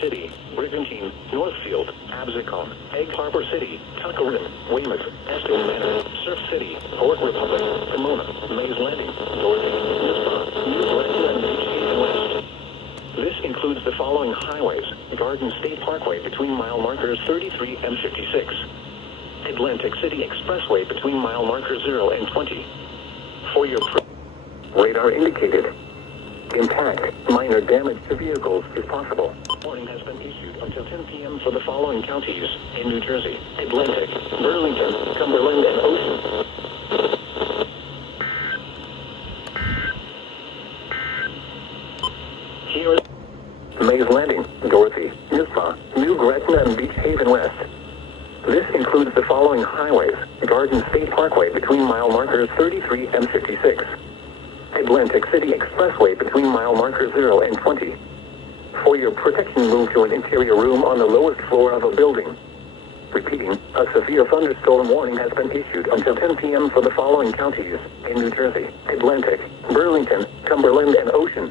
City, Brigantine, Northfield, Absecon, Egg Harbor City, Tuckerton, Weymouth, Aston Manor, Surf City, Port Republic, Pomona, Mays Landing, Dorothy, Newsborough, New Brighton, and Beach Haven West. This includes the following highways: Garden State Parkway between mile markers 33 and 56. Atlantic City Expressway between mile markers 0 and 20. For your radar indicated. Impact, minor damage to vehicles is possible. Warning has been issued until 10 p.m. for the following counties in New Jersey: Atlantic, Burlington, Cumberland, and Ocean. Here is Mays Landing, Dorothy, Newsborough, New Gretna, and Beach Haven West. This includes the following highways: Garden State Parkway between mile markers 33 and 56. Atlantic City Expressway between mile markers 0 and 20. For your protection, move to an interior room on the lowest floor of a building. Repeating, a severe thunderstorm warning has been issued until 10 p.m. for the following counties in New Jersey: Atlantic, Burlington, Cumberland, and Ocean.